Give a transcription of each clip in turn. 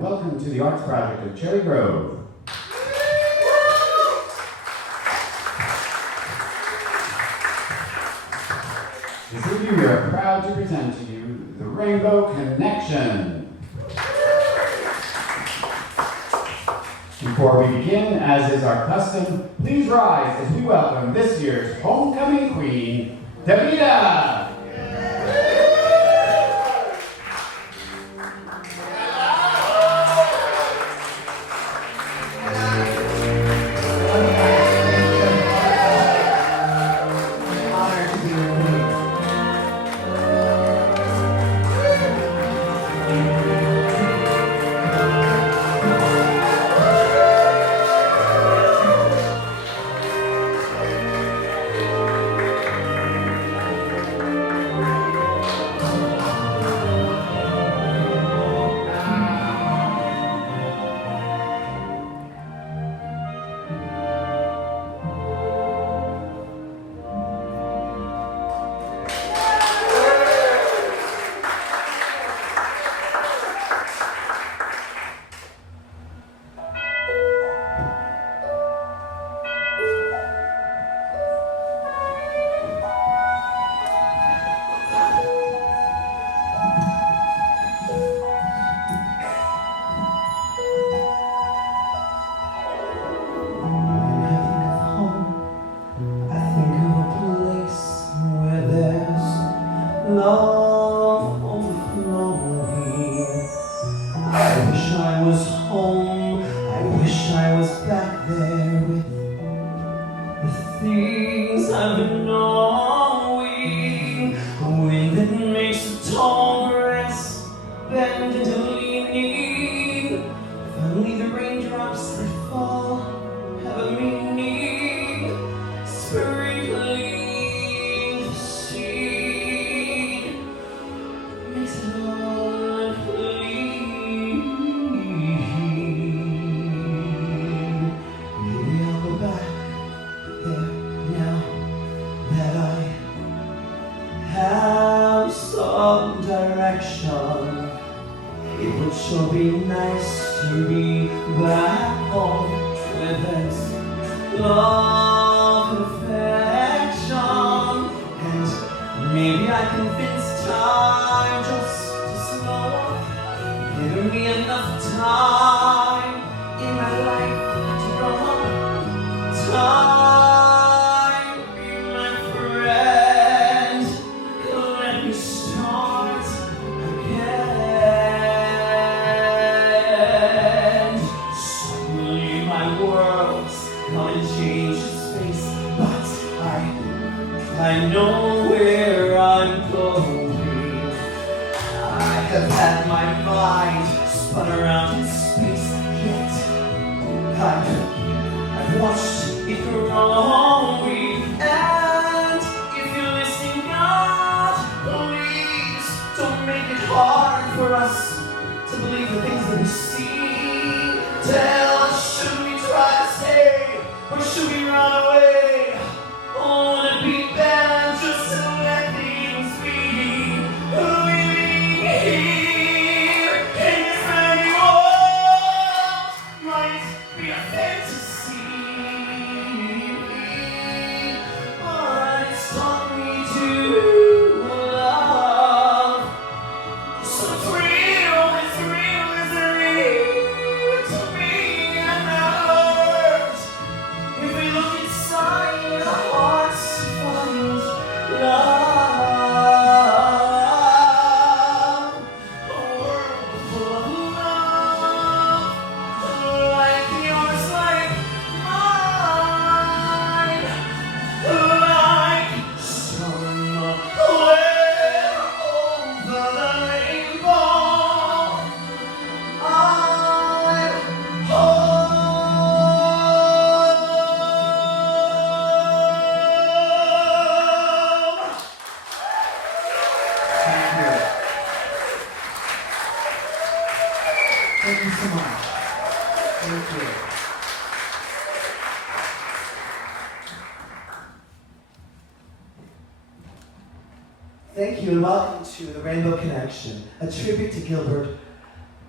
Welcome to the Arts Project of Cherry Grove. This evening we are proud to present to you the Rainbow Connection. Before we begin, as is our custom, please rise as we welcome this year's homecoming queen, Davida. Love overflowing. I wish I was home. I wish I was back there with the things I've been knowing. A wind that makes the tall grass bend into leaning. Finally the raindrops that fall have a meaning. Sprinkling the seed makes it all clean. Maybe I'll go back there now that I have some direction. It would sure be nice to be back home where there's love and affection. And maybe I convince time just to slow up, giving me enough time in my life to grow up. Time, be my friend, let me start again. Suddenly my world's gonna change its face, but I know where I'm going. I have had my mind spun around in space, yet I've watched it growing. And if you're listening, God, please don't make it hard for us to believe the things that we see. Tell us, should we try to stay or should we run away? Would it be better just to let things be? Living here in this very world might be a fantasy, but it's taught me to love. So it's real as real to me and ours. If we look inside our hearts to find love, a world full of love, like yours, like mine, like somewhere over the rainbow. I'm home. Thank you so much. Thank you. Thank you and welcome to the Rainbow Connection, a tribute to Gilbert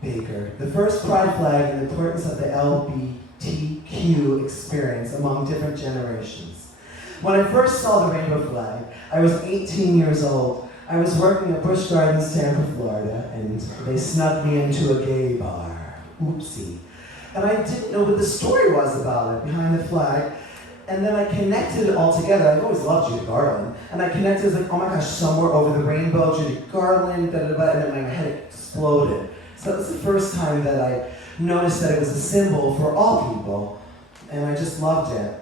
Baker, the first pride flag and the importance of the LGBTQ experience among different generations. When I first saw the rainbow flag, I was 18 years old. I was working at Busch Gardens, Tampa, Florida, and they snuck me into a gay bar. Oopsie. And I didn't know what the story was about it, behind the flag. And then I connected it all together. I've always loved Judy Garland. And I connected, it was like, oh my gosh, somewhere over the rainbow, Judy Garland, and then my head exploded. So that was the first time that I noticed that it was a symbol for all people. And I just loved it.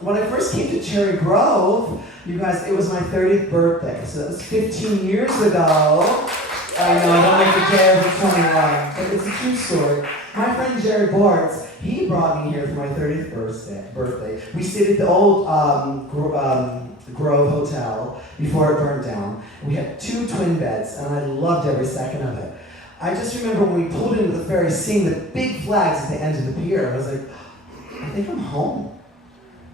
When I first came to Cherry Grove, you guys, it was my 30th birthday. So that was 15 years ago. I know, I don't make the day over 21, but it's a true story. My friend Jerry Bortz, he brought me here for my 30th birthday. We stayed at the old Grove Hotel before it burned down. We had 2 twin beds, and I loved every second of it. I just remember when we pulled into the ferry, seeing the big flags at the end of the pier. I was like, I think I'm home.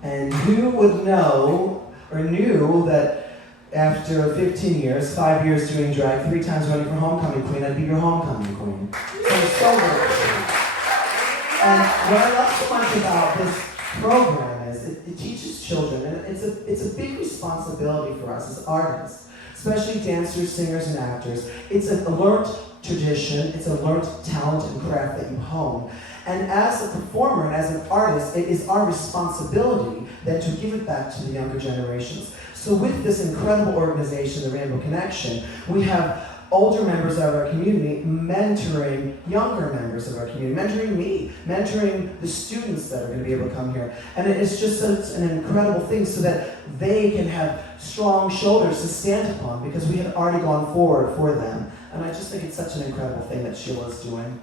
And who would know or knew that after 15 years, 5 years doing drag, 3 times running for homecoming queen, I'd be your homecoming queen. So it's so grateful. And what I love so much about this program is it teaches children, and it's a big responsibility for us as artists, especially dancers, singers, and actors. It's a learned tradition, it's a learned talent and craft that you hone. And as a performer and as an artist, it is our responsibility then to give it back to the younger generations. So with this incredible organization, the Rainbow Connection, we have older members of our community mentoring younger members of our community, mentoring me, mentoring the students that are going to be able to come here. And it's just an incredible thing so that they can have strong shoulders to stand upon because we have already gone forward for them. And I just think it's such an incredible thing that Sheila's doing.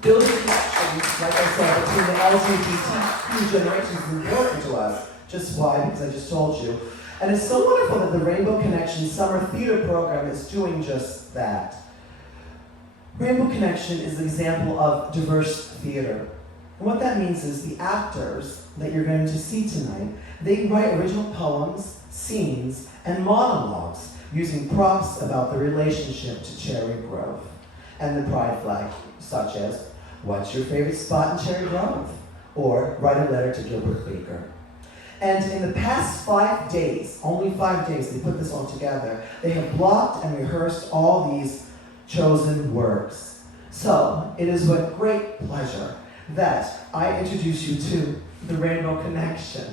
Building connections, like I said, between the LGBTQ generations is important to us. Just why? Because I just told you. And it's so wonderful that the Rainbow Connection Summer Theater Program is doing just that. Rainbow Connection is an example of diverse theater. And what that means is the actors that you're going to see tonight, they write original poems, scenes, and monologues using props about the relationship to Cherry Grove and the pride flag, such as, what's your favorite spot in Cherry Grove? Or write a letter to Gilbert Baker. And in the past 5 days, only 5 days, they put this all together, they have blocked and rehearsed all these chosen works. So, it is with great pleasure that I introduce you to the Rainbow Connection.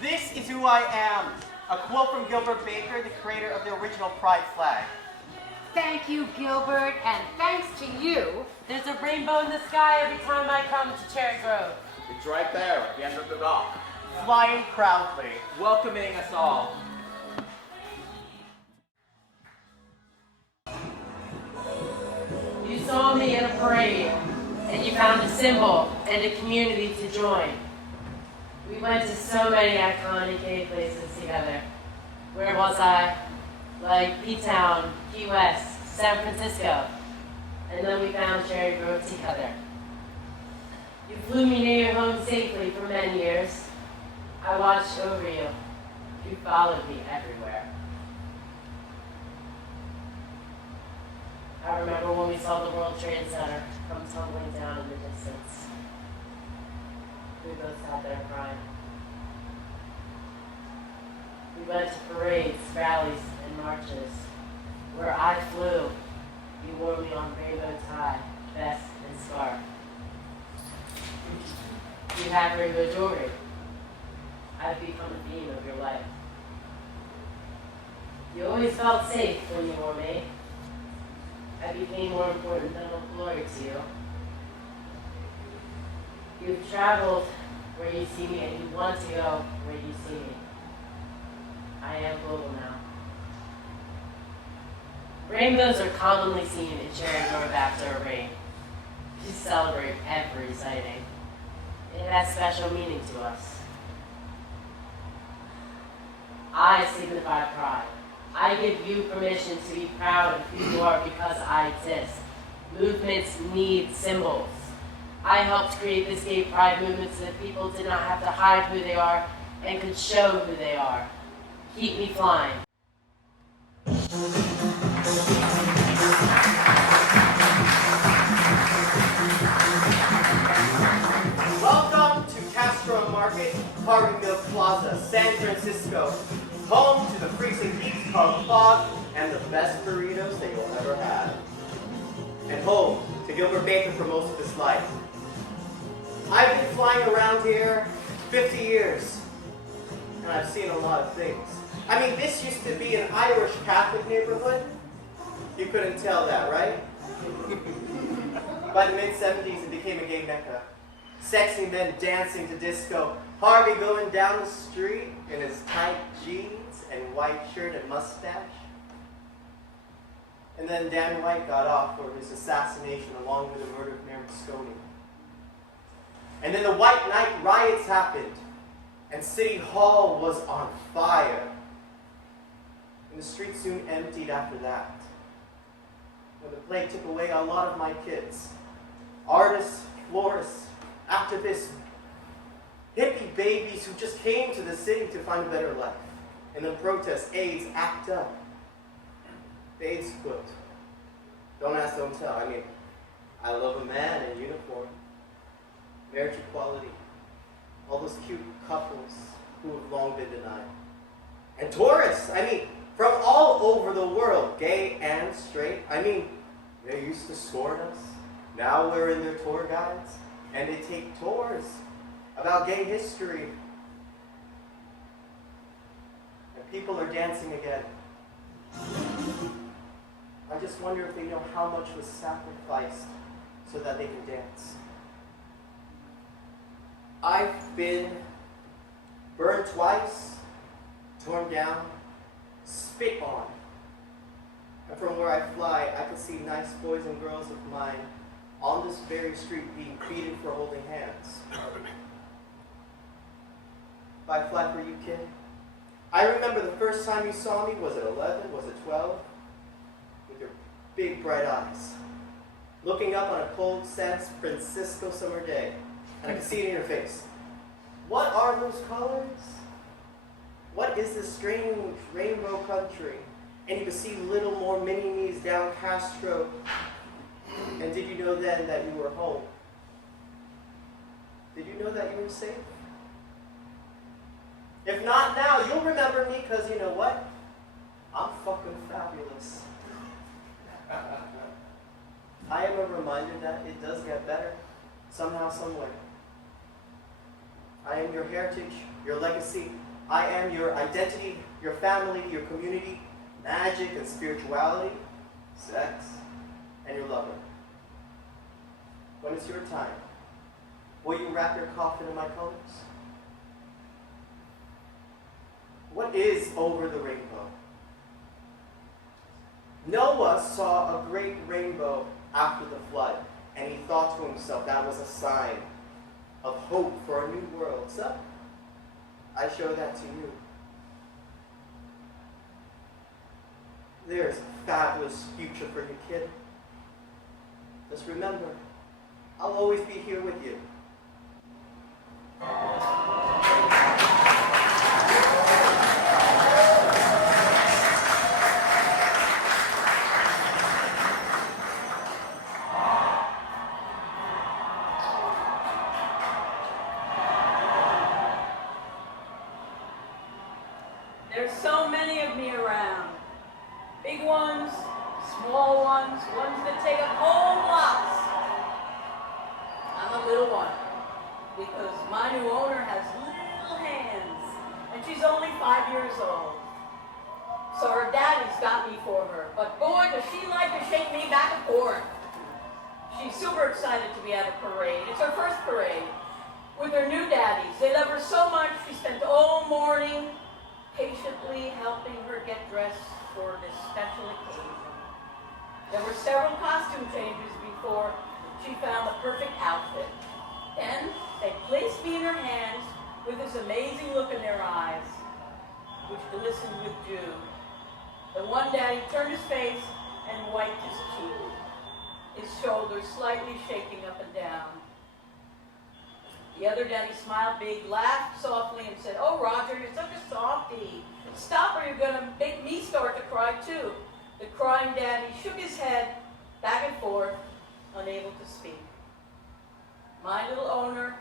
This is who I am. A quote from Gilbert Baker, the creator of the original pride flag. Thank you, Gilbert, and thanks to you, there's a rainbow in the sky every time I come to Cherry Grove. It's right there at the end of the dock. Flying proudly. Welcoming us all. You saw me in a parade, and you found a symbol and a community to join. We went to so many iconic gay places together. Where was I? Like P-Town, Key West, San Francisco. And then we found Cherry Grove together. You flew me near your home safely for many years. I watched over you. You followed me everywhere. I remember when we saw the World Trade Center come tumbling down in the distance. We both sat there crying. We went to parades, rallies, and marches. Where I flew, you wore me on rainbow tie, vest, and scarf. You had rainbow jewelry. I've become a theme of your life. You always felt safe when you wore me. I became more important than a glory to you. You've traveled where you see me, and you want to go where you see me. I am global now. Rainbows are commonly seen in Cherry Grove after a rain. We celebrate every sighting. It has special meaning to us. I signify pride. I give you permission to be proud of who you are because I exist. Movements need symbols. I helped create this gay pride movement so that people did not have to hide who they are and could show who they are. Keep me flying. Welcome to Castro Market, Harveyville Plaza, San Francisco. Home to the freaks and geeks called Fog and the best burritos that you'll ever have. And home to Gilbert Baker for most of his life. I've been flying around here 50 years, and I've seen a lot of things. I mean, this used to be an Irish Catholic neighborhood. You couldn't tell that, right? By the mid-70s, it became a gay mecca. Sexy men dancing to disco. Harvey going down the street in his tight jeans and white shirt and mustache. And then Dan White got off for his assassination along with the murder of Mayor Moscone. And then the White Night riots happened, and City Hall was on fire. And the streets soon emptied after that. When the plague took away a lot of my kids, artists, florists, activists, hippie babies who just came to the city to find a better life. And then protest, AIDS, ACT UP. The AIDS quote. Don't ask, don't tell. I mean, I love a man in uniform. Marriage equality. All those cute couples who have long been denied. And tourists, I mean, from all over the world, gay and straight. I mean, they used to escort us. Now we're in their tour guides. And they take tours about gay history. And people are dancing again. I just wonder if they know how much was sacrificed so that they can dance. I've been burned twice, torn down, spit on. And from where I fly, I can see nice boys and girls of mine on this very street being treated for holding hands. If I fly for you, kid, I remember the first time you saw me. Was it 11? Was it 12? With your big bright eyes. Looking up on a cold San Francisco summer day. And I could see it in your face. What are those colors? What is this strange rainbow country? And you could see little more mini-me's down Castro. And did you know then that you were home? Did you know that you were safe? If not now, you'll remember me because you know what? I'm fucking fabulous. I am a reminder that it does get better, somehow, somewhere. I am your heritage, your legacy. I am your identity, your family, your community, magic and spirituality, sex, and your lover. When it's your time, will you wrap your coffin in my colors? What is over the rainbow? Noah saw a great rainbow after the flood, and he thought to himself that was a sign of hope for a new world. So, I show that to you. There's a fabulous future for you, kid. Just remember, I'll always be here with you. There's so many of me around. Big ones, small ones, ones that take up whole blocks. I'm a little one because my new owner has little hands and she's only 5 years old. So her daddy's got me for her, but boy does she like to shake me back and forth. She's super excited to be at a parade. It's her first parade with her new daddies. They love her so much she spent all morning patiently helping her get dressed for this special occasion. There were several costume changes before she found the perfect outfit. Then they placed me in her hands with this amazing look in their eyes, which glistened with dew. The one daddy turned his face and wiped his cheek, his shoulders slightly shaking up and down. The other daddy smiled big, laughed softly, and said, "Oh, Roger, you're such a softie. Stop or you're going to make me start to cry, too." The crying daddy shook his head back and forth, unable to speak. My little owner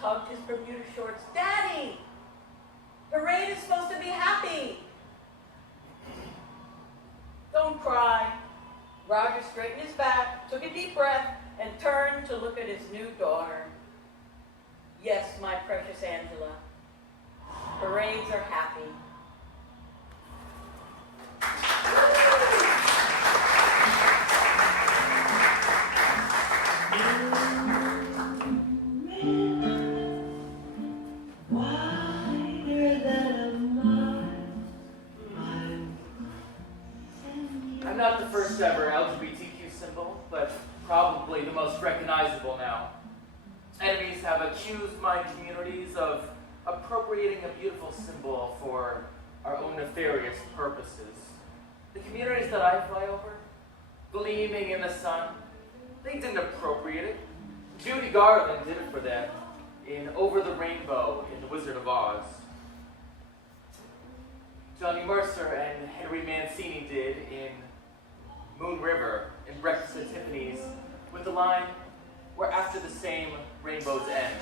tugged his Bermuda shorts. "Daddy, parade is supposed to be happy." "Don't cry." Roger straightened his back, took a deep breath, and turned to look at his new daughter. "Yes, my precious Angela, parades are happy." I'm not the first ever LGBTQ symbol, but probably the most recognizable now. Enemies have accused my communities of appropriating a beautiful symbol for our own nefarious purposes. The communities that I fly over, gleaming in the sun, they didn't appropriate it. Judy Garland did it for them in Over the Rainbow in The Wizard of Oz. Johnny Mercer and Henry Mancini did in Moon River in Breakfast at Tiffany's with the line, "We're after the same rainbow's end."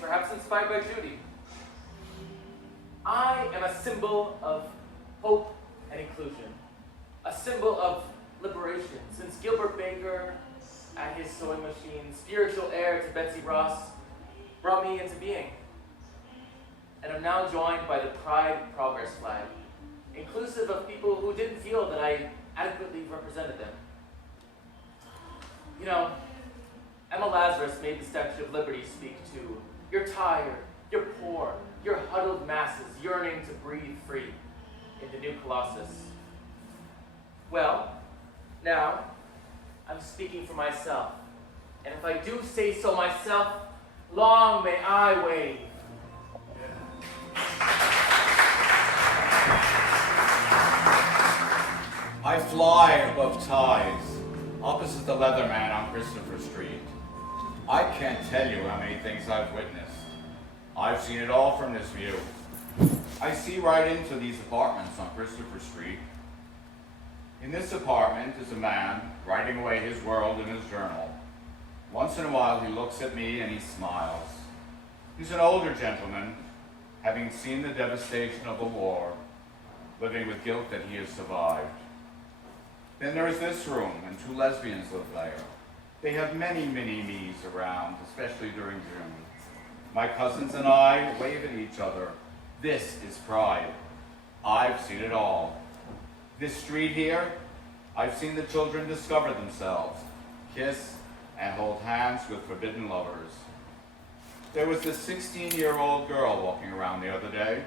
Perhaps inspired by Judy. I am a symbol of hope and inclusion, a symbol of liberation. Since Gilbert Baker at his sewing machine, spiritual heir to Betsy Ross, brought me into being. And I'm now joined by the Pride Progress flag, inclusive of people who didn't feel that I adequately represented them. You know, Emma Lazarus made the Statue of Liberty speak to "You're tired, you're poor, you're huddled masses yearning to breathe free" in the new Colossus. Well, now, I'm speaking for myself. And if I do say so myself, long may I wave. I fly above ties, opposite the Leatherman on Christopher Street. I can't tell you how many things I've witnessed. I've seen it all from this view. I see right into these apartments on Christopher Street. In this apartment is a man writing away his world in his journal. Once in a while he looks at me and he smiles. He's an older gentleman, having seen the devastation of a war, living with guilt that he has survived. Then there is this room, and two lesbians live there. They have many, many me's around, especially during June. My cousins and I wave at each other. This is pride. I've seen it all. This street here, I've seen the children discover themselves, kiss, and hold hands with forbidden lovers. There was this 16-year-old girl walking around the other day.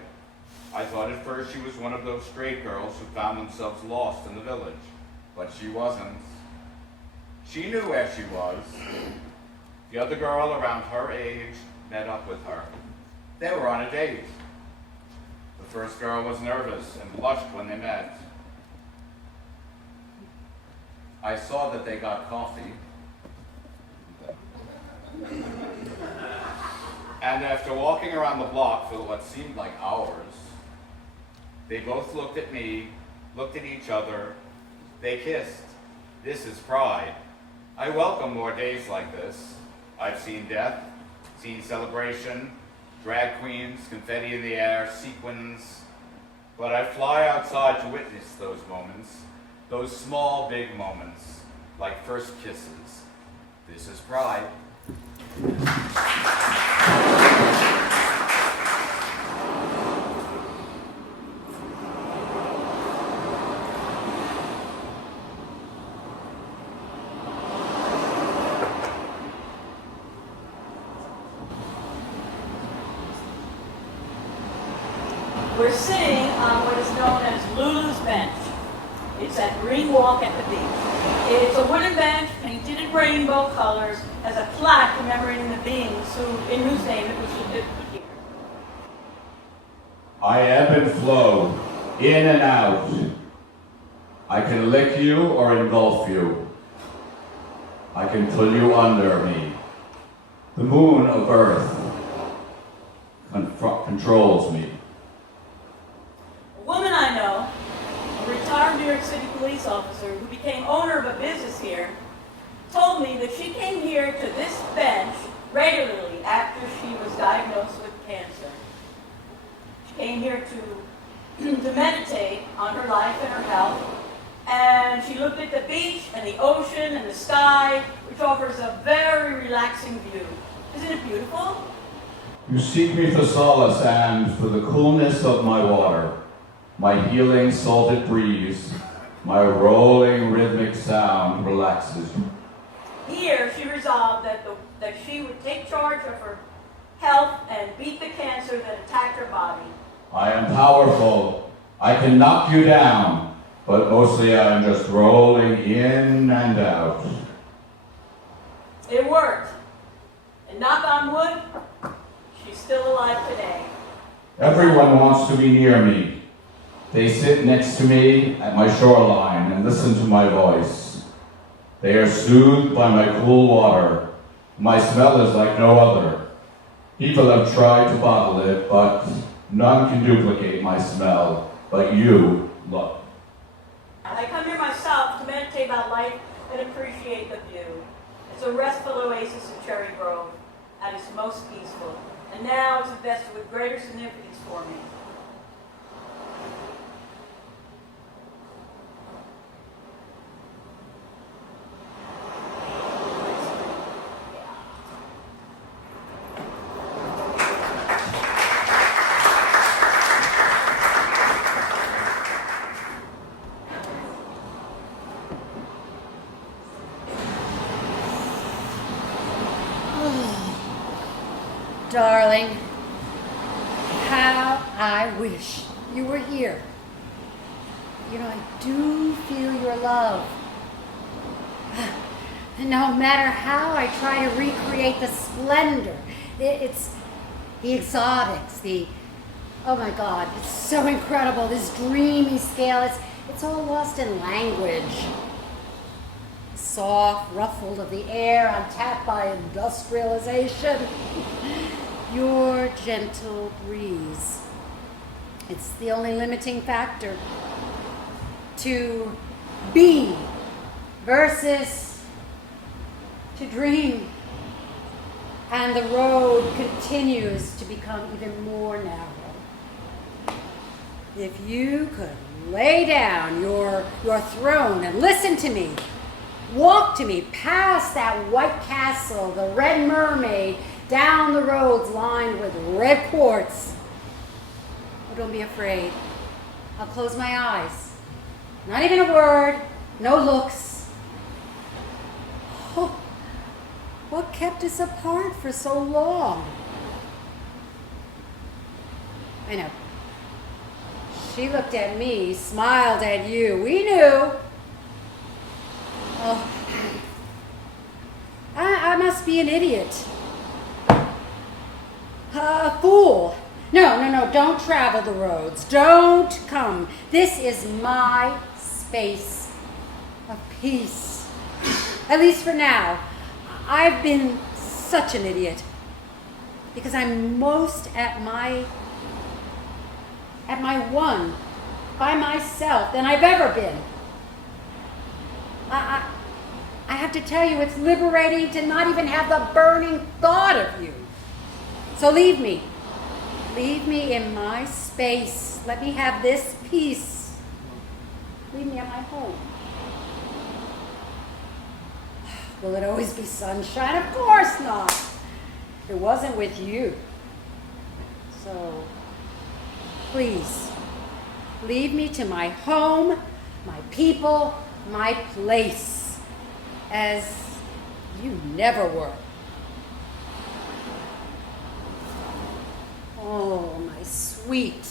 I thought at first she was one of those straight girls who found themselves lost in the village, but she wasn't. She knew where she was. The other girl around her age met up with her. They were on a date. The first girl was nervous and blushed when they met. I saw that they got coffee. And after walking around the block for what seemed like hours, they both looked at me, looked at each other, they kissed. This is pride. I welcome more days like this. I've seen death, seen celebration, drag queens, confetti in the air, sequins. But I fly outside to witness those moments, those small, big moments, like first kisses. This is pride. We're sitting on what is known as Lulu's Bench. It's that green walk at the beach. It's a wooden bench painted in rainbow colors, has a plaque commemorating the beings in whose name it was put here. I ebb and flow, in and out. I can lick you or engulf you. I can pull you under me. The moon of Earth controls me. A woman I know, a retired New York City police officer who became owner of a business here, told me that she came here to this bench regularly after she was diagnosed with cancer. She came here to meditate on her life and her health, and she looked at the beach and the ocean and the sky, which offers a very relaxing view. Isn't it beautiful? You seek me for solace and for the coolness of my water, my healing salted breeze, my rolling rhythmic sound relaxes you. Here, she resolved that she would take charge of her health and beat the cancer that attacked her body. I am powerful. I can knock you down, but mostly I am just rolling in and out. It worked. And knock on wood, she's still alive today. Everyone wants to be near me. They sit next to me at my shoreline and listen to my voice. They are soothed by my cool water. My smell is like no other. People have tried to bottle it, but none can duplicate my smell, but you, love. I come here myself to meditate about life and appreciate the view. It's a restful oasis in Cherry Grove at its most peaceful, and now it's invested with greater significance for me. Darling, how I wish you were here. You know, I do feel your love. No matter how I try to recreate the splendor, it's the exotics, oh my God, it's so incredible, this dreamy scale, it's all lost in language. Soft, ruffled of the air, untapped by industrialization. Your gentle breeze. It's the only limiting factor. To be versus to dream. And the road continues to become even more narrow. If you could lay down your throne and listen to me, walk to me past that white castle, the Red Mermaid, down the roads lined with red quartz. Oh, don't be afraid. I'll close my eyes. Not even a word, no looks. Oh, what kept us apart for so long? I know. She looked at me, smiled at you. We knew. Oh, I must be an idiot. A fool. No, don't travel the roads. Don't come. This is my space of peace. At least for now. I've been such an idiot. because I'm most at my one, by myself, than I've ever been. I have to tell you, it's liberating to not even have the burning thought of you. So leave me. Leave me in my space. Let me have this peace. Leave me at my home. Will it always be sunshine? Of course not. It wasn't with you. So, please, leave me to my home, my people, my place, as you never were. Oh, my sweet.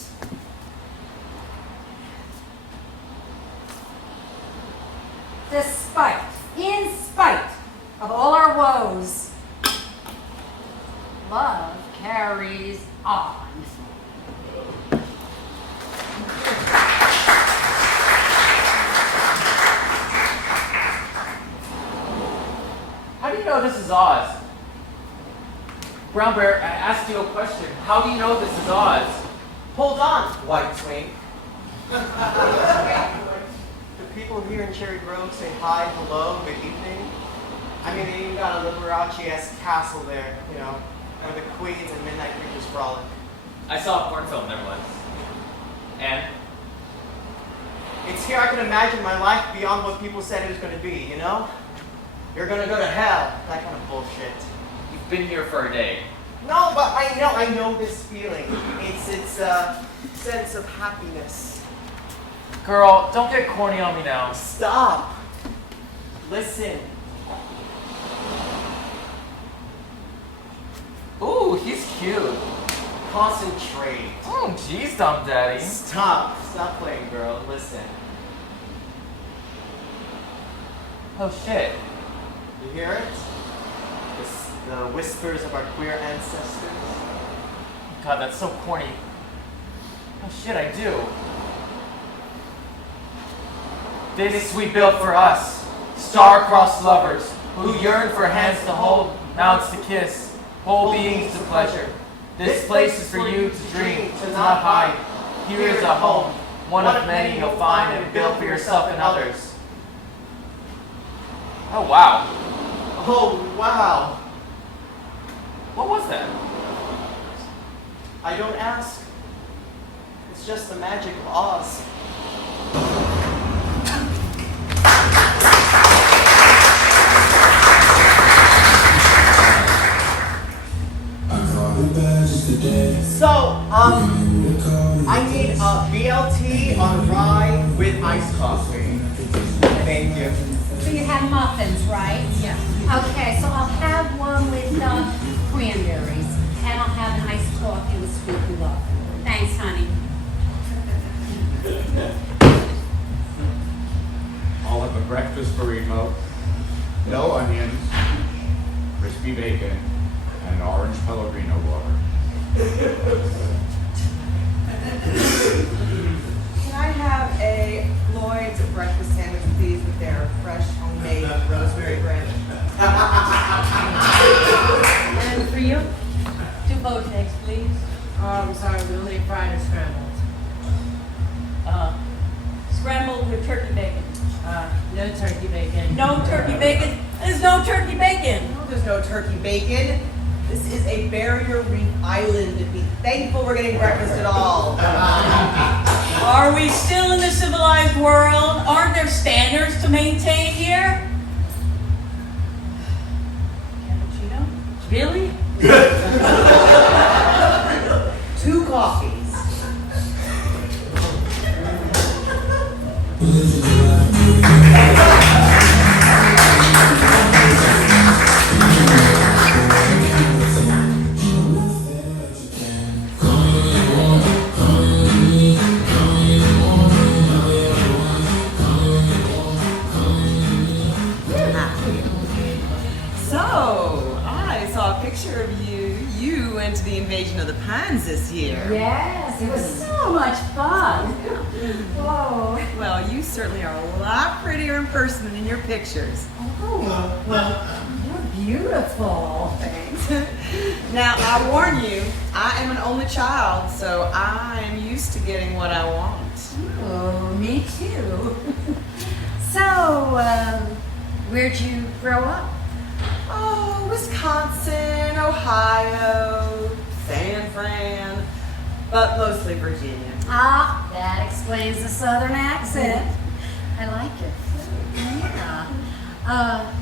Despite, in spite of all our woes, love carries on. How do you know this is Oz? Brown Bear, I asked you a question. How do you know this is Oz? Hold on, White Twink. The people here in Cherry Grove say hi, hello, good evening. I mean, they even got a Liberace-esque castle there, you know, where the queens and midnight creatures frolic. I saw a porn film there once. And? It's here I can imagine my life beyond what people said it was going to be, you know? You're going to go to hell, that kind of bullshit. You've been here for a day. No, but I know this feeling. It's a sense of happiness. Girl, don't get corny on me now. Stop. Listen. Ooh, he's cute. Concentrate. Oh, jeez, Dumb Daddy. Stop playing, girl. Listen. Oh, shit. You hear it? The whispers of our queer ancestors. God, that's so corny. Oh, shit, I do. This we built for us, star-crossed lovers, who yearn for hands to hold, mouths to kiss, whole beings to pleasure. This place is for you to dream, to not hide. Here is a home, one of many you'll find and build for yourself and others. Oh, wow. Oh, wow. What was that? I don't ask. It's just the magic of Oz. So, I need a BLT on rye with iced coffee. Thank you. So you have muffins, right? Yeah. Okay, so I'll have one with cranberries, and I'll have an iced coffee with sweet and low. Thanks, honey. I'll have a breakfast burrito, no onions, crispy bacon, and orange Pellegrino water. Can I have a Floyd's breakfast sandwich, please, with their fresh homemade rosemary bread? And for you? 2 both eggs, please. Oh, I'm sorry, we only fried or scrambled. Scrambled with turkey bacon. No turkey bacon. No turkey bacon? There's no turkey bacon. No, there's no turkey bacon. This is a barrier reef island. Be thankful we're getting breakfast at all. Are we still in the civilized world? Aren't there standards to maintain here? Cappuccino? Really? 2 coffees. So, I saw a picture of you went to the Invasion of the Pines this year. Yes, it was so much fun. Whoa. Well, you certainly are a lot prettier in person than in your pictures. Oh, well, you're beautiful. Thanks. Now, I warn you, I am an only child, so I am used to getting what I want. Oh, me too. So, where'd you grow up? Oh, Wisconsin, Ohio, San Fran, but mostly Virginia. Ah, that explains the southern accent. I like it. Yeah.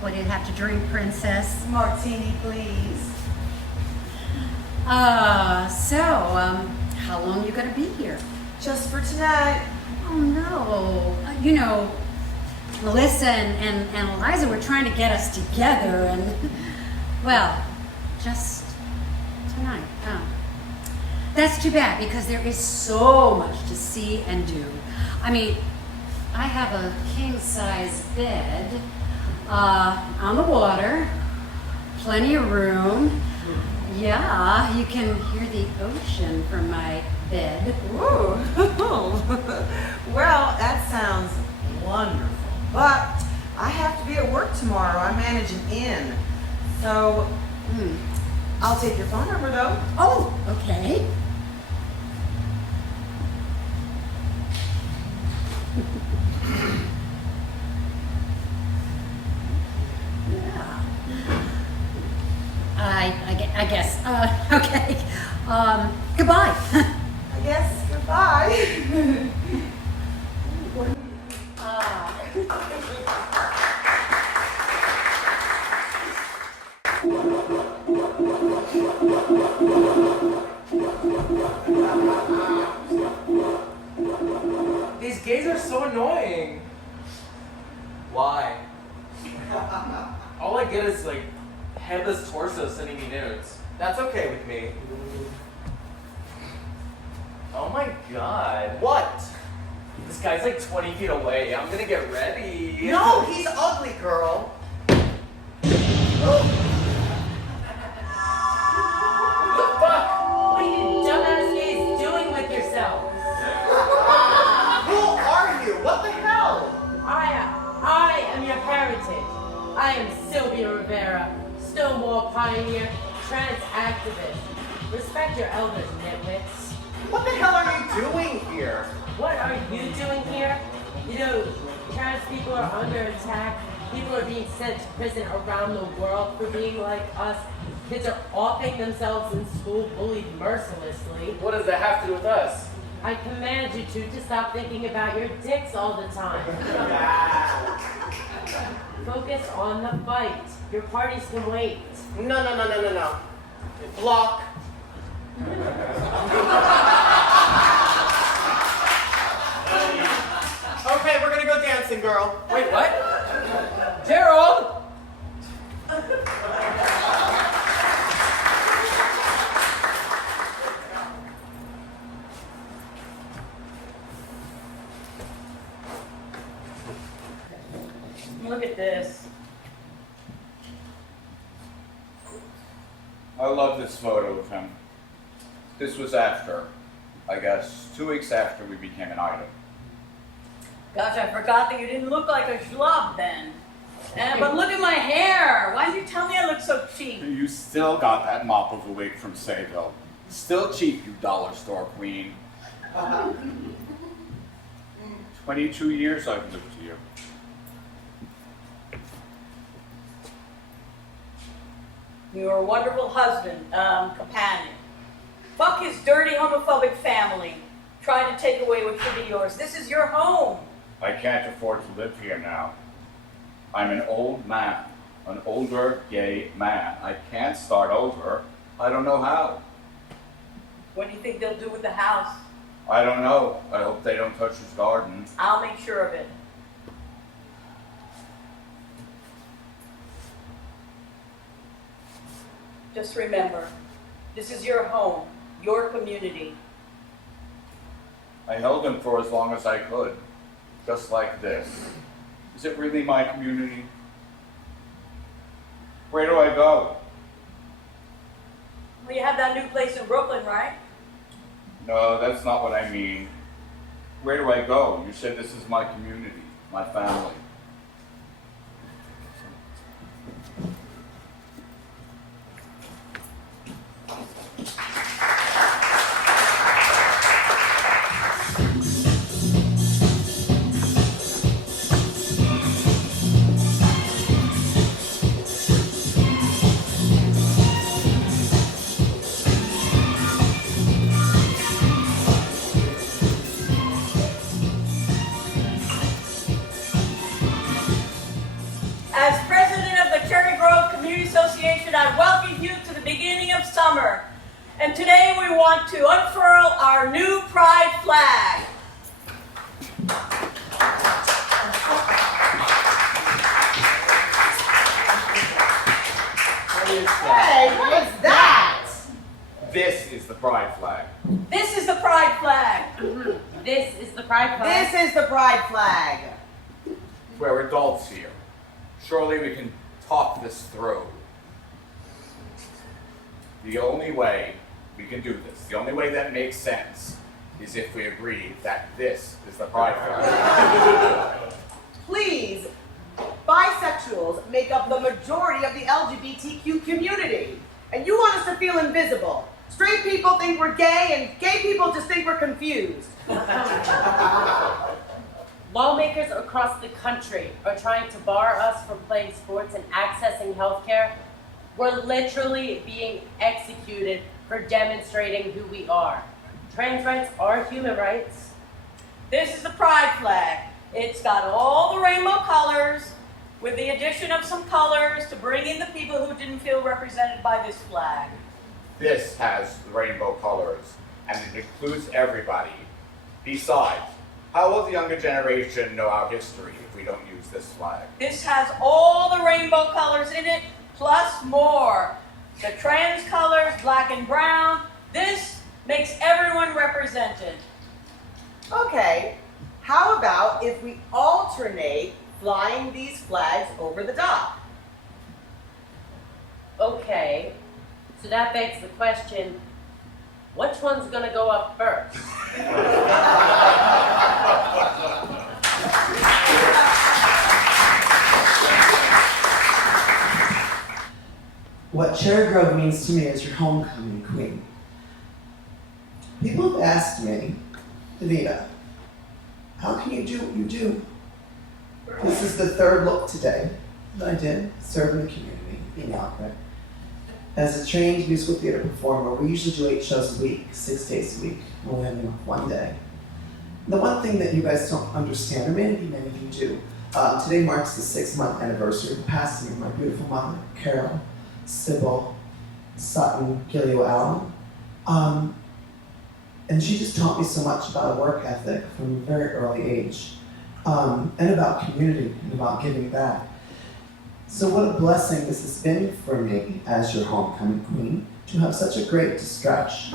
What do you have to drink, princess? Martini, please. How long you gonna be here? Just for tonight. Oh no. You know, Melissa and Eliza were trying to get us together and, well, just tonight. Oh. That's too bad because there is so much to see and do. I mean, I have a king-size bed on the water, plenty of room. Yeah, you can hear the ocean from my bed. Ooh. Well, that sounds wonderful. But I have to be at work tomorrow. I manage an inn. So, I'll take your phone number though. Oh, okay. Yeah. I guess. Okay. Goodbye. I guess goodbye. These gays are so annoying. Why? All I get is like headless torso sending me nudes. That's okay with me. Oh my god. What? This guy's like 20 feet away. I'm gonna get ready. No, he's ugly, girl. What the fuck? What are you dumbass gays doing with yourselves? Who are you? What the hell? I am your heritage. I am Sylvia Rivera, Stonewall pioneer, trans activist. Respect your elders, nitwits. What the hell are you doing here? What are you doing here? You know, trans people are under attack. People are being sent to prison around the world for being like us. Kids are offing themselves in school, bullied mercilessly. What does that have to do with us? I command you to stop thinking about your dicks all the time. Focus on the fight. Your parties can wait. No. Block. Okay, we're gonna go dancing, girl. Wait, what? Gerald! Look at this. I love this photo of him. This was after, I guess, 2 weeks after we became an item. Gosh, I forgot that you didn't look like a schlub then. But look at my hair. Why didn't you tell me I look so cheap? You still got that mop of a wig from Sayville. Still cheap, you dollar store queen. 22 years I've lived here. You're a wonderful husband, companion. Fuck his dirty homophobic family, trying to take away what should be yours. This is your home. I can't afford to live here now. I'm an old man, an older gay man. I can't start over. I don't know how. What do you think they'll do with the house? I don't know. I hope they don't touch his garden. I'll make sure of it. Just remember, this is your home, your community. I held him for as long as I could, just like this. Is it really my community? Where do I go? Well, you have that new place in Brooklyn, right? No, that's not what I mean. Where do I go? You said this is my community, my family. As president of the Cherry Grove Community Association, I welcome you to the beginning of summer. And today we want to unfurl our new pride flag. Hey, what's that? This is the pride flag. This is the pride flag. This is the pride flag. This is the pride flag. We're adults here. Surely we can talk this through. The only way we can do this, the only way that makes sense, is if we agree that this is the pride flag. Please, bisexuals make up the majority of the LGBTQ community. And you want us to feel invisible. Straight people think we're gay, and gay people just think we're confused. Lawmakers across the country are trying to bar us from playing sports and accessing healthcare. We're literally being executed for demonstrating who we are. Trans rights are human rights. This is the pride flag. It's got all the rainbow colors with the addition of some colors to bring in the people who didn't feel represented by this flag. This has the rainbow colors, and it includes everybody. Besides, how will the younger generation know our history if we don't use this flag? This has all the rainbow colors in it, plus more. The trans colors, black and brown. This makes everyone represented. Okay, how about if we alternate flying these flags over the dock? Okay, so that begs the question, which one's gonna go up first? What Cherry Grove means to me is your homecoming queen. People have asked me, Davida, how can you do what you do? This is the third look today that I did, serving the community, being out there. As a trained musical theater performer, we usually do 8 shows a week, 6 days a week, only having one day. The one thing that you guys don't understand, or many of you do, today marks the 6-month anniversary of the passing of my beautiful mother, Carol Sybil Sutton Gileo Allen. And she just taught me so much about a work ethic from a very early age, and about community and about giving back. So what a blessing this has been for me as your homecoming queen, to have such a great stretch,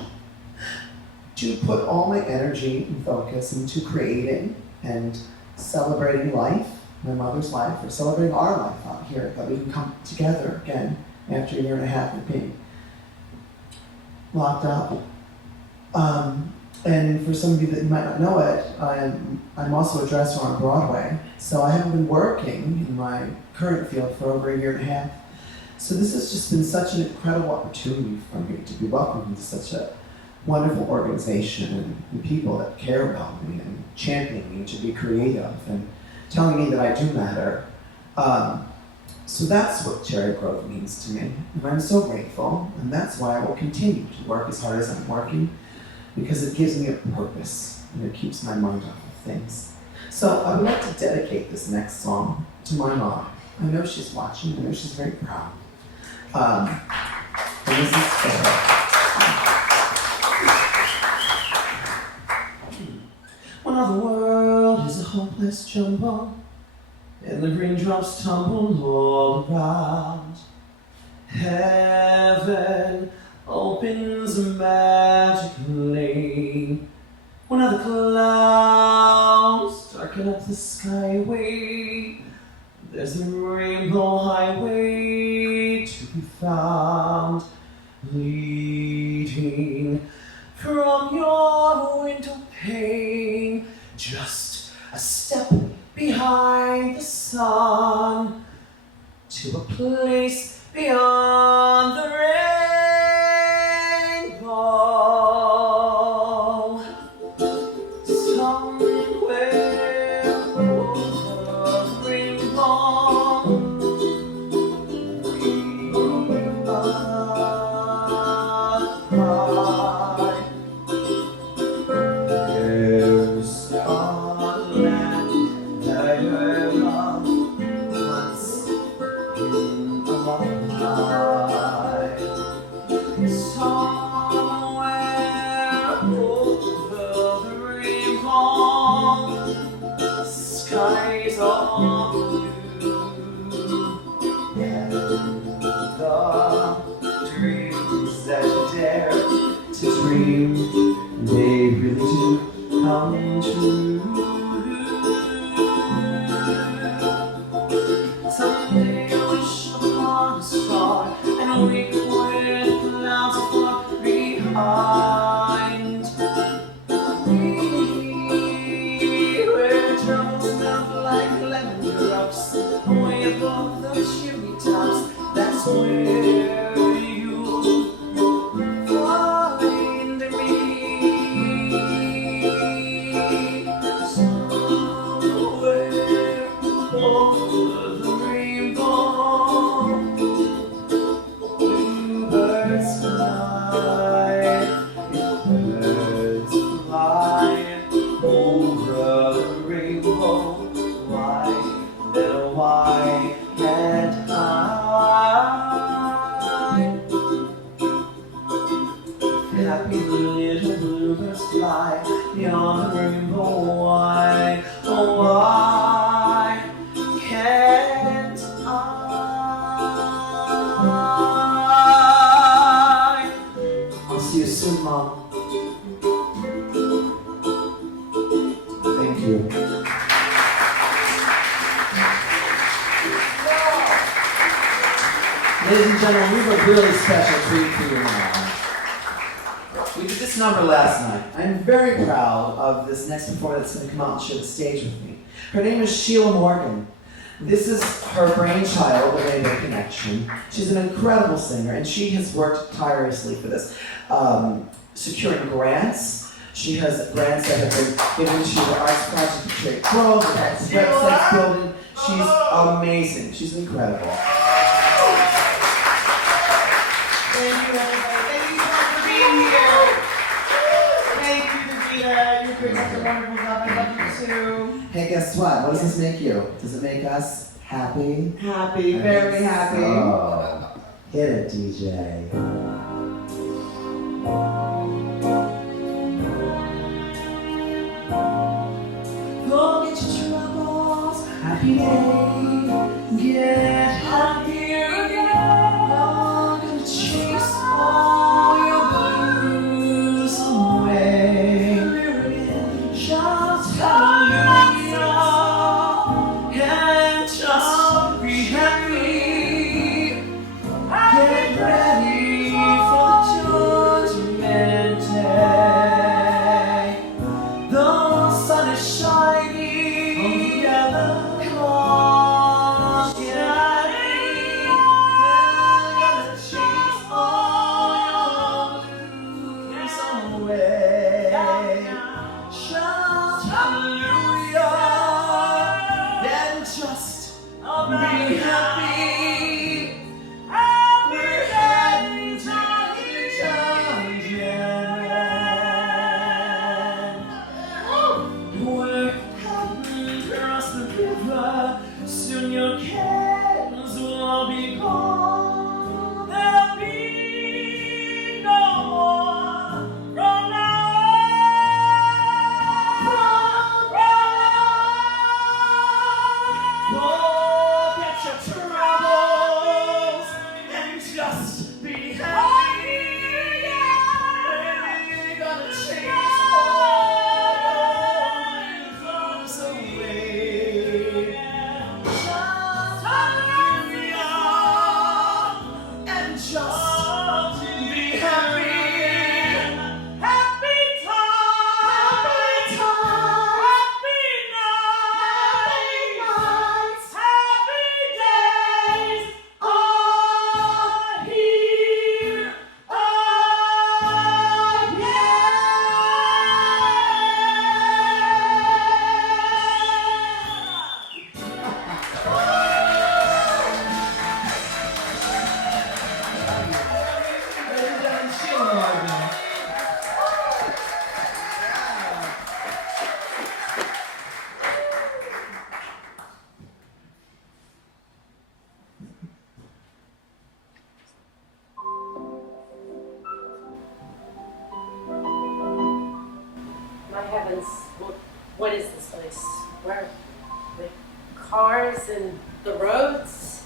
to put all my energy and focus into creating and celebrating life, my mother's life, or celebrating our life out here, that we can come together again after a year and a half of being locked up. And for some of you that might not know it, I'm also a dresser on Broadway, so I haven't been working in my current field for over a year and a half. So this has just been such an incredible opportunity for me to be welcomed into such a wonderful organization and people that care about me and champion me to be creative and telling me that I do matter. So that's what Cherry Grove means to me, and I'm so grateful, and that's why I will continue to work as hard as I'm working, because it gives me a purpose, and it keeps my mind off of things. So I would like to dedicate this next song to my mom. I know she's watching, I know she's very proud. And this is for her. Well, the world is a hopeless jumble, and the raindrops tumble all around. Heaven opens magically when the clouds darken up the skyway. There's a rainbow highway to be found, leading from your window pane, just a step behind the sun, to a place beyond the rainbow. Somewhere over the rainbow, we must find. There's a land that I heard of once blue. And the dreams that you dare to dream, they really do come true. Someday I wish upon a star and wake with clouds far behind me, where troubles melt like lemon drops way above the chimney tops. That's where you'll find me. Somewhere over the rainbow, bluebirds fly, birds fly over the rainbow. Why, little why can't I? Happy little bluebirds fly beyond the rainbow. Why, oh why can't I? I'll see you soon, Mom. Thank you. Ladies and gentlemen, we have a really special treat for you now. We did this number last night. I'm very proud of this next performer that's going to come out and share the stage with me. Her name is Sheila Morgan. This is her brainchild, the Rainbow Connection. She's an incredible singer, and she has worked tirelessly for this, securing grants. She has grants that have been given to the Arts Project to create growth, the website building. She's amazing. She's incredible. Thank you, everybody. Thank you so much for being here. Thank you, Davida. You're doing such a wonderful job. I love you too. Hey, guess what? What does this make you? Does it make us happy? Happy, very happy. Oh, hit it, DJ. Forget your troubles, happy day, get happier again. I'm gonna chase all your blues away. Shout hallelujah and just be happy. Get ready for Judgment Day. The sun is shining on the other coast. Get ready, we're gonna chase all your blues away. Shout hallelujah and just be happy. We're heading to the Judgment Day. We're heading across the river. Soon your cares will be gone. There'll be no more from now on. Forget your troubles and just be happy. We're gonna chase all your blues away. Shout hallelujah and just be happy. Happy time, happy nights, happy days are here My heavens, what is this place? Where? Like, cars and the roads.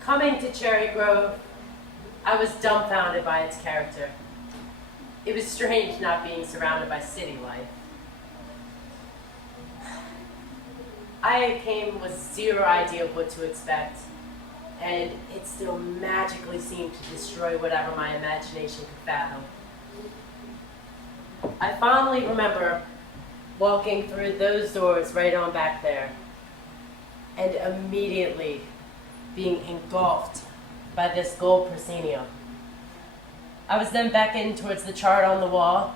Coming to Cherry Grove, I was dumbfounded by its character. It was strange not being surrounded by city life. I came with zero idea of what to expect, and it still magically seemed to destroy whatever my imagination could fathom. I fondly remember walking through those doors right on back there, and immediately being engulfed by this gold proscenium. I was then beckoned towards the chart on the wall,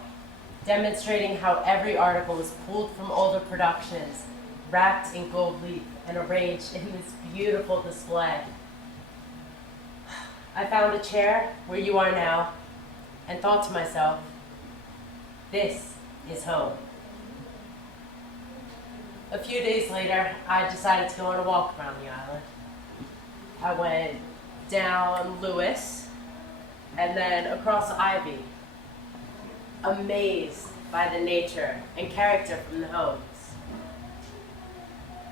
demonstrating how every article was pulled from older productions, wrapped in gold leaf, and arranged in this beautiful display. I found a chair where you are now, and thought to myself, this is home. A few days later, I decided to go on a walk around the island. I went down Lewis, and then across Ivy, amazed by the nature and character from the homes.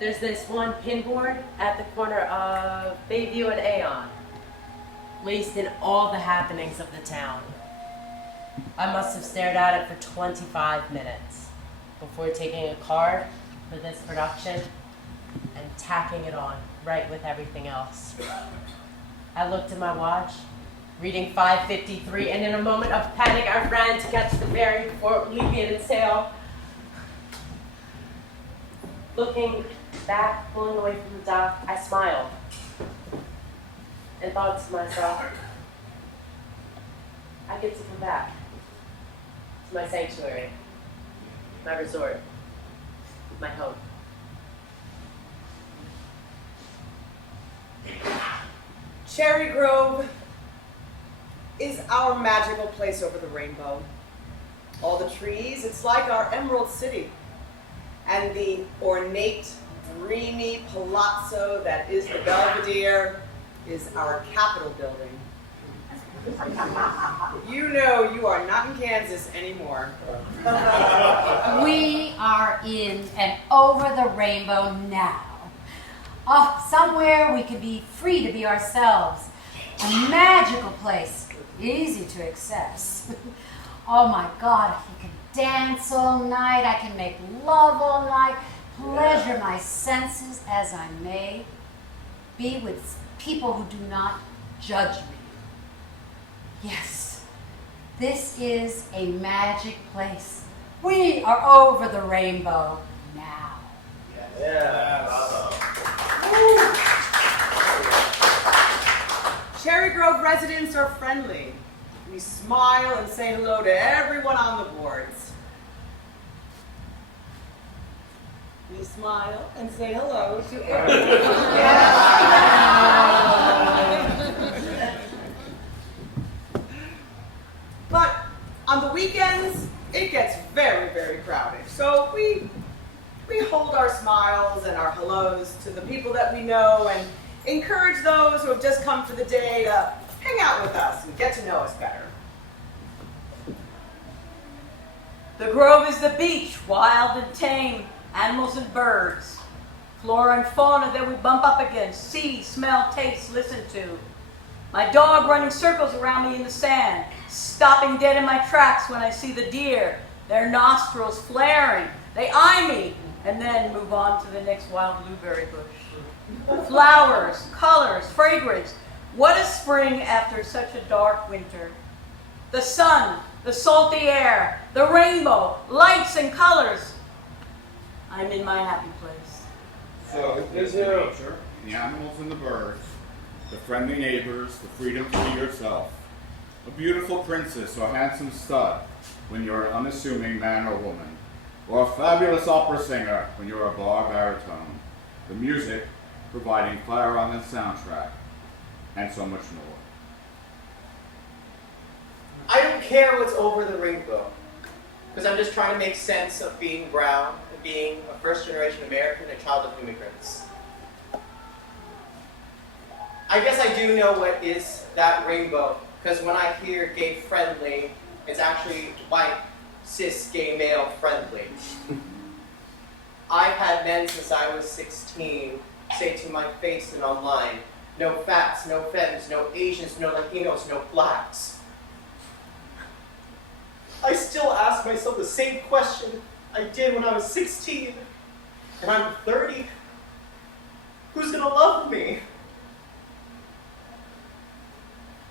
There's this one pinboard at the corner of Bayview and Aon, laced in all the happenings of the town. I must have stared at it for 25 minutes before taking a card for this production and tacking it on right with everything else. I looked at my watch, reading 5:53, and in a moment of panic, I ran to catch the ferry before it would leave me in its sail. Looking back, pulling away from the dock, I smiled and thought to myself, I get to come back to my sanctuary, my resort, my home. Cherry Grove is our magical place over the rainbow. All the trees, it's like our Emerald City. And the ornate, dreamy palazzo that is the Belvedere is our Capitol building. You know you are not in Kansas anymore. We are in and over the rainbow now. Oh, somewhere we could be free to be ourselves. A magical place, easy to access. Oh my God, I can dance all night, I can make love all night, pleasure my senses as I may, be with people who do not judge me. Yes, this is a magic place. We are over the rainbow now. Cherry Grove residents are friendly. We smile and say hello to everyone on the boards. We smile and say hello to everyone. But on the weekends, it gets very, very crowded. So we hold our smiles and our hellos to the people that we know and encourage those who have just come for the day to hang out with us and get to know us better. The Grove is the beach, wild and tame, animals and birds, flora and fauna that we bump up against, see, smell, taste, listen to. My dog running circles around me in the sand, stopping dead in my tracks when I see the deer, their nostrils flaring. They eye me and then move on to the next wild blueberry bush. Flowers, colors, fragrance. What is spring after such a dark winter? The sun, the salty air, the rainbow, lights and colors. I'm in my happy place. So is the nature, the animals and the birds, the friendly neighbors, the freedom to be yourself. A beautiful princess or handsome stud when you're an unassuming man or woman, or a fabulous opera singer when you're a bar baritone. The music providing fire on the soundtrack, and so much more. I don't care what's over the rainbow, because I'm just trying to make sense of being brown and being a first-generation American and a child of immigrants. I guess I do know what is that rainbow, because when I hear gay friendly, it's actually white, cis gay male friendly. I've had men since I was 16 say to my face and online, no fats, no femmes, no Asians, no Latinos, no blacks. I still ask myself the same question I did when I was 16, and I'm 30. Who's gonna love me?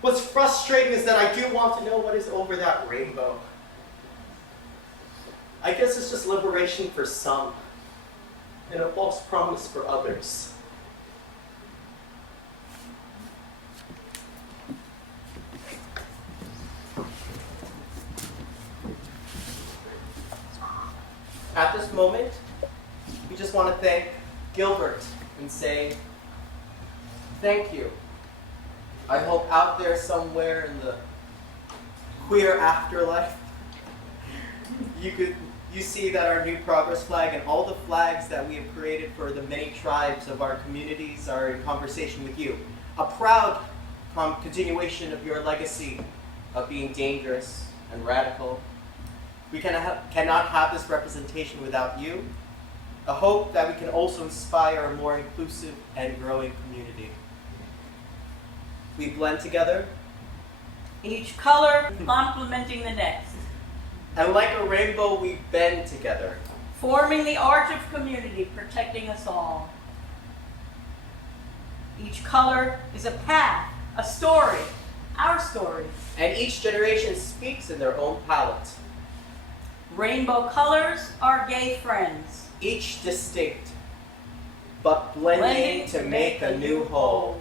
What's frustrating is that I do want to know what is over that rainbow. I guess it's just liberation for some, and a false promise for others. At this moment, we just want to thank Gilbert and say, thank you. I hope out there somewhere in the queer afterlife, you see that our new progress flag and all the flags that we have created for the many tribes of our communities are in conversation with you. A proud continuation of your legacy of being dangerous and radical. We cannot have this representation without you. A hope that we can also inspire a more inclusive and growing community. We blend together, Each color complementing the next, and like a rainbow, we bend together. forming the arch of community, protecting us all. Each color is a path, a story, our story. And each generation speaks in their own palette. Rainbow colors are gay friends, Each distinct, but blending to make a new whole.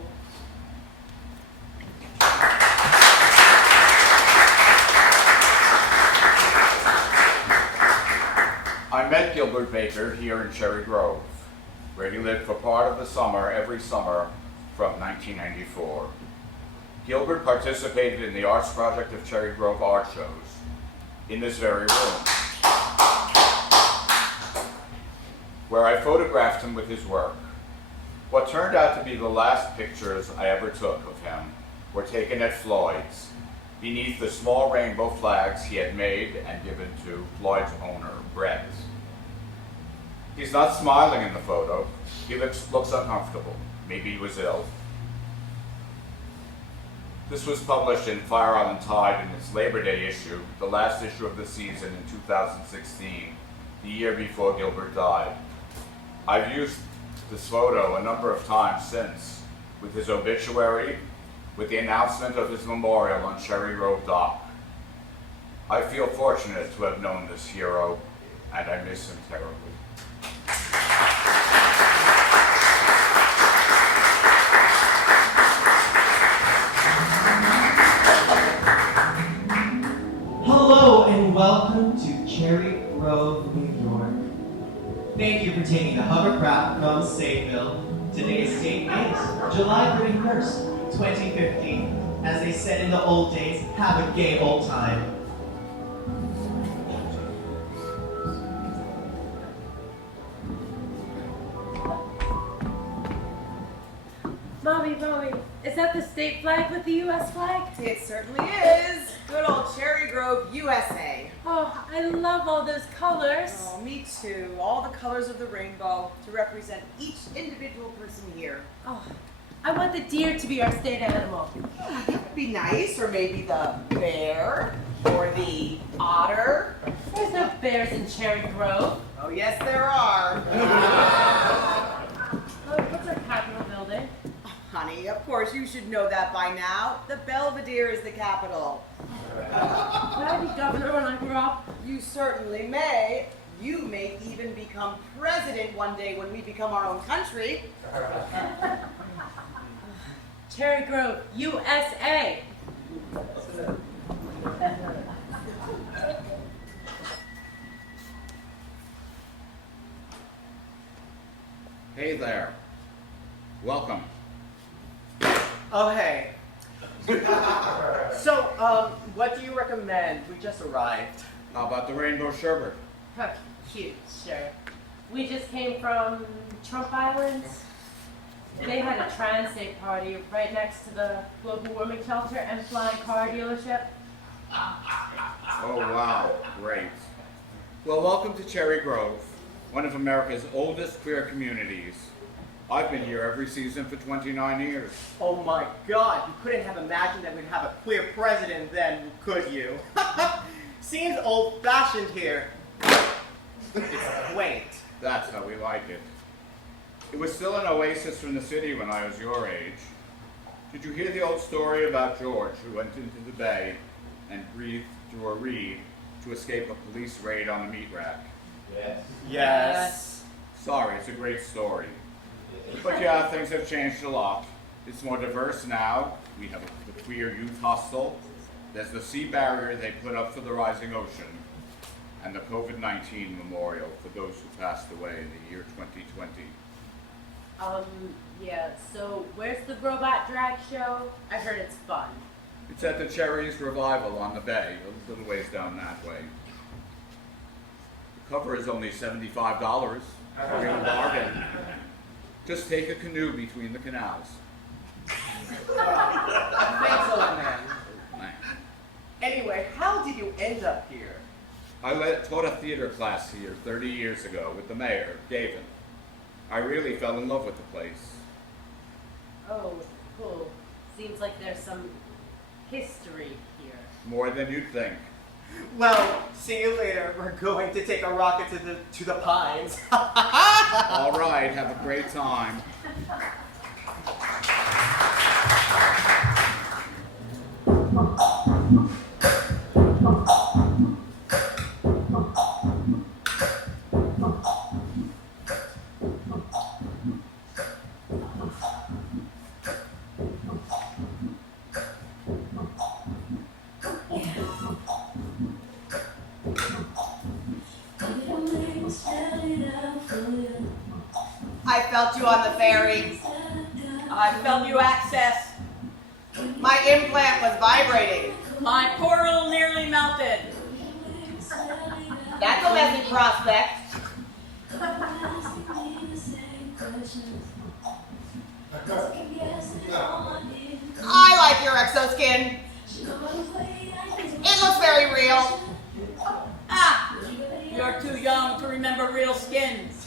I met Gilbert Baker here in Cherry Grove, where he lived for part of the summer every summer from 1994. Gilbert participated in the Arts Project of Cherry Grove art shows in this very room, where I photographed him with his work. What turned out to be the last pictures I ever took of him were taken at Floyd's, beneath the small rainbow flags he had made and given to Floyd's owner, Brett. He's not smiling in the photo. He looks uncomfortable. Maybe he was ill. This was published in Fire Island Tide in its Labor Day issue, the last issue of the season in 2016, the year before Gilbert died. I've used this photo a number of times since, with his obituary, with the announcement of his memorial on Cherry Grove Dock. I feel fortunate to have known this hero, and I miss him terribly. Hello and welcome to Cherry Grove, New York. Thank you for taking the hovercraft from Sayville. Today's date is July 31st, 2015. As they said in the old days, have a gay old time. Mommy, is that the state flag with the U.S. flag? It certainly is. Good old Cherry Grove, USA. Oh, I love all those colors. Oh, me too. All the colors of the rainbow to represent each individual person here. Oh, I want the deer to be our state animal. Oh, that would be nice. Or maybe the bear or the otter. There's no bears in Cherry Grove. Oh, yes, there are. Oh, what's our Capitol building? Honey, of course you should know that by now. The Belvedere is the capital. Can I be governor when I grow up? You certainly may. You may even become president one day when we become our own country. Cherry Grove, USA. Hey there. Welcome. Oh, hey. So, what do you recommend? We just arrived. How about the rainbow sherbet? Oh, cute, sure. We just came from Trump Island. They had a Trans Day party right next to the global warming shelter and flying car dealership. Oh, wow. Great. Well, welcome to Cherry Grove, one of America's oldest queer communities. I've been here every season for 29 years. Oh my God, you couldn't have imagined that we'd have a queer president then, could you? Seems old-fashioned here. It's quaint. That's how we like it. It was still an oasis from the city when I was your age. Did you hear the old story about George, who went into the bay and breathed through a reed to escape a police raid on a meat rack? Yes. Sorry, it's a great story. But yeah, things have changed a lot. It's more diverse now. We have the queer youth hostel. There's the sea barrier they put up for the rising ocean. And the COVID-19 memorial for those who passed away in the year 2020. Yeah, so where's the robot drag show? I heard it's fun. It's at the Cherries Revival on the bay, a little ways down that way. The cover is only $75, a real bargain. Just take a canoe between the canals. Thanks, old man. Man. Anyway, how did you end up here? I taught a theater class here 30 years ago with the mayor, David. I really fell in love with the place. Oh, cool. Seems like there's some history here. More than you'd think. Well, see you later. We're going to take a rocket to the Pines. All right, have a great time. I felt you on the ferry. I felt you access. My implant was vibrating. My portal nearly melted. That's a messy prospect. I like your exoskin. It looks very real. Ah, you're too young to remember real skins.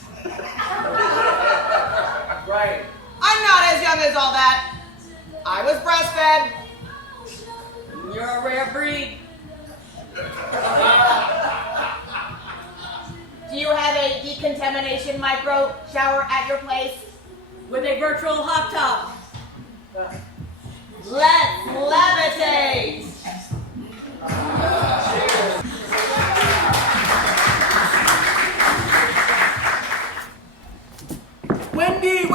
Right. I'm not as young as all that. I was breastfed. You're a rare breed. Do you have a decontamination micro shower at your place? With a virtual hot tub. Let's levitate! Wendy!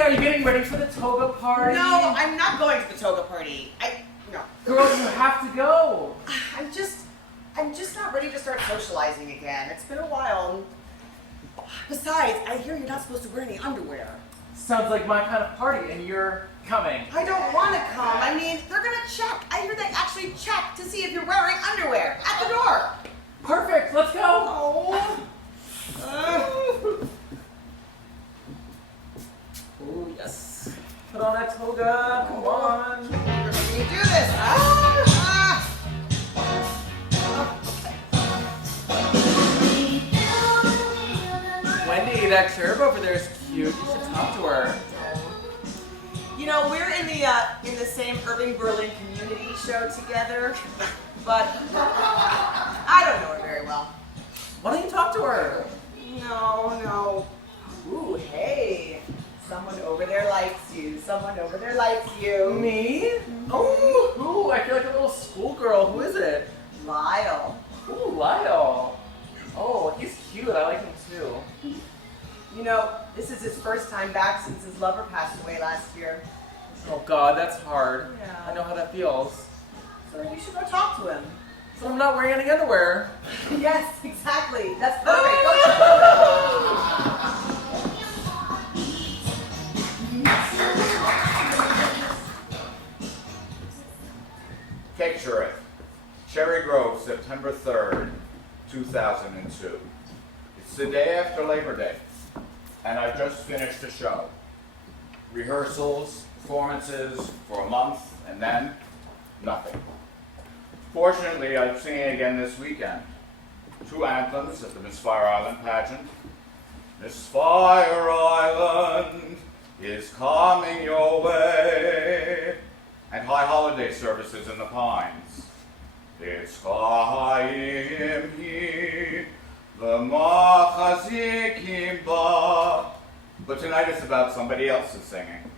Are you getting ready for the toga party? No, I'm not going to the toga party. No. Girl, you have to go. I'm just not ready to start socializing again. It's been a while. Besides, I hear you're not supposed to wear any underwear. Sounds like my kind of party, and you're coming. I don't want to come. I mean, they're gonna check. I hear they actually check to see if you're wearing underwear at the door. Perfect, let's go. Oh. Oh, yes. Put on that toga, come on. You're making me do this. Ah. Wendy, that cherub over there is cute. You should talk to her. You know, we're in the same Irving Berlin community show together, but I don't know her very well. Why don't you talk to her? No. Ooh, hey. Someone over there likes you. Someone over there likes you. Me? Oh, who? I feel like a little schoolgirl. Who is it? Lyle. Ooh, Lyle. Oh, he's cute. I like him too. You know, this is his first time back since his lover passed away last year. Oh God, that's hard. Yeah. I know how that feels. So you should go talk to him. So I'm not wearing any underwear. Yes, exactly. That's perfect. Go talk to him. Picture it. Cherry Grove, September 3rd, 2002. It's the day after Labor Day, and I've just finished a show. Rehearsals, performances for a month, and then nothing. Fortunately, I'm singing again this weekend. Two anthems at the Miss Fire Island pageant. Miss Fire Island is coming your way. And high holiday services in the Pines. It's Chaim Hi, the Machazikim Ba. But tonight it's about somebody else's singing.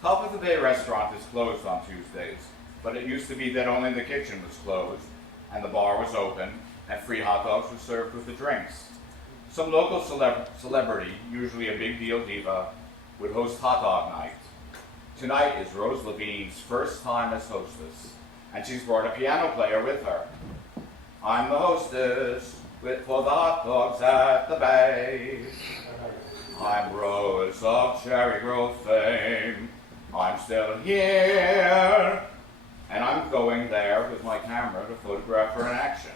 Top of the Bay restaurant is closed on Tuesdays, but it used to be that only the kitchen was closed, and the bar was open, and free hot dogs were served with the drinks. Some local celebrity, usually a big deal diva, would host hot dog night. Tonight is Rose Levine's first time as hostess, and she's brought a piano player with her. I'm the hostess for the hot dogs at the Bay. I'm Rose of Cherry Grove fame. I'm still here, and I'm going there with my camera to photograph her in action.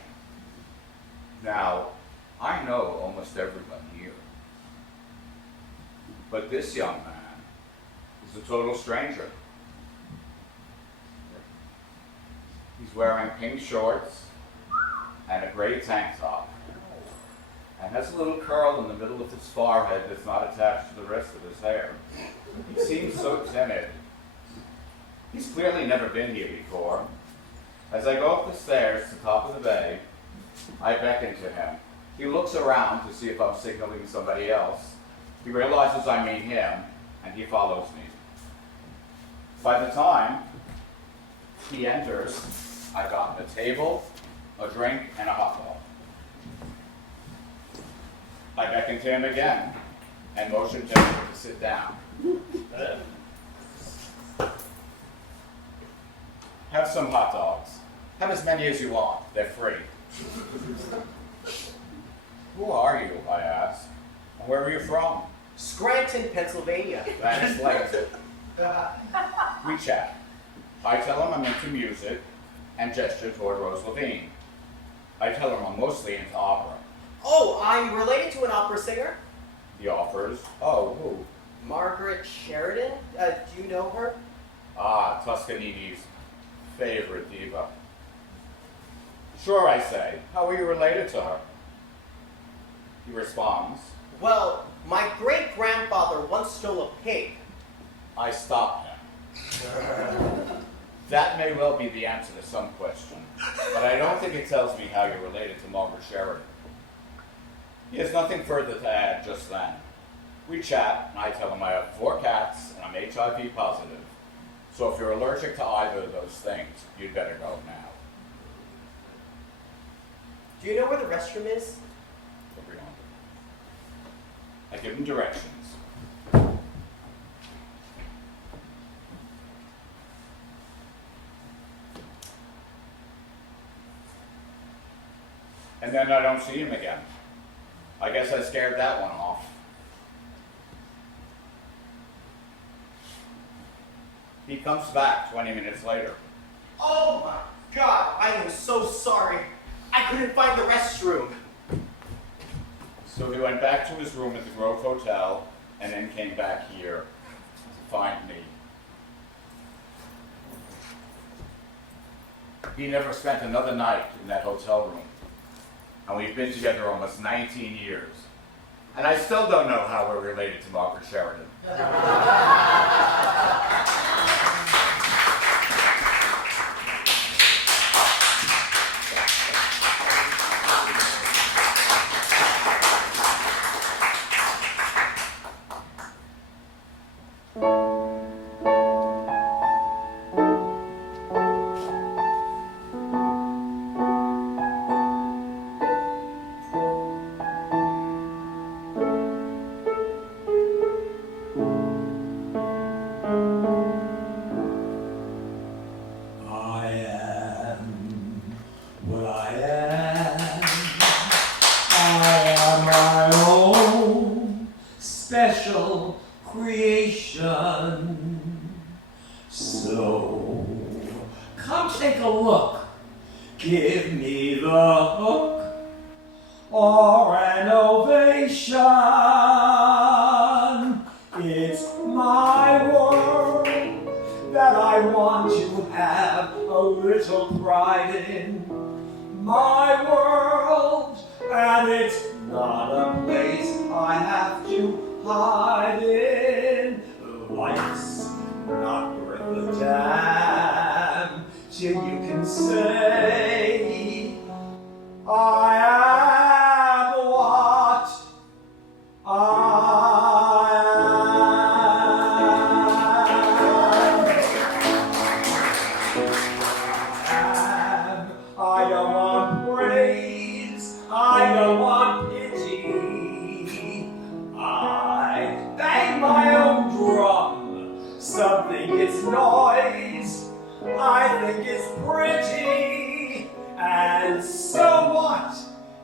Now, I know almost everyone here, but this young man is a total stranger. He's wearing pink shorts and a gray tank top, and has a little curl in the middle of his forehead that's not attached to the rest of his hair. He seems so timid. He's clearly never been here before. As I go up the stairs to the top of the bay, I beckon to him. He looks around to see if I'm signaling somebody else. He realizes I mean him, and he follows me. By the time he enters, I've gotten a table, a drink, and a hot dog. I beckon to him again, and motion to him to sit down. Have some hot dogs. Have as many as you want. They're free. Who are you, I ask, and where are you from? Scranton, Pennsylvania. That explains it. We chat. I tell him I'm into music and gesture toward Rose Levine. I tell him I'm mostly into opera. Oh, I'm related to an opera singer. He offers, oh, who? Margaret Sheridan. Do you know her? Ah, Toscanini's favorite diva. Sure, I say. How are you related to her? He responds, Well, my great-grandfather once stole a pig. I stop him. That may well be the answer to some question, but I don't think it tells me how you're related to Margaret Sheridan. He has nothing further to add just then. We chat, and I tell him I have 4 cats, and I'm HIV positive. So if you're allergic to either of those things, you'd better go now. Do you know where the restroom is? Over yonder. I give him directions. And then I don't see him again. I guess I scared that one off. He comes back 20 minutes later. Oh my God, I am so sorry. I couldn't find the restroom. So he went back to his room at the Grove Hotel and then came back here to find me. He never spent another night in that hotel room. And we've been together almost 19 years. And I still don't know how we're related to Margaret Sheridan. Special creation. So, come take a look. Give me the hook or an ovation. It's my world that I want to have a little pride in. My world hiding. Life's not worth the damn till you can say, I am what I am. I don't want praise, I don't want pity. I bang my own drum, some think it's noise, I think it's pretty. And so what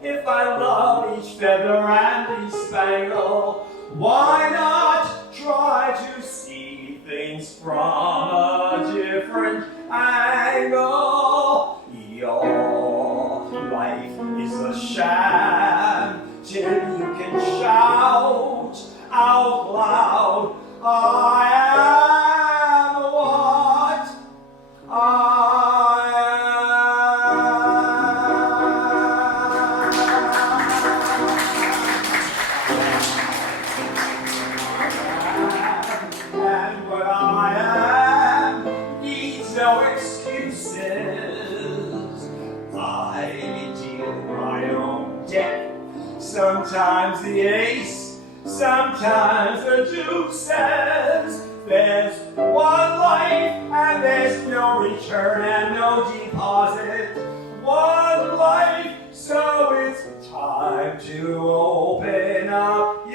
if I love each feather and each spangle? Why not try to see things from a different angle? Your life is a sham till you can shout out loud, I am what I am. And what I am needs no excuses. I deal my own deck. Sometimes the ace, sometimes the deuces. There's one life and there's no return and no deposit. One life, so it's time to open up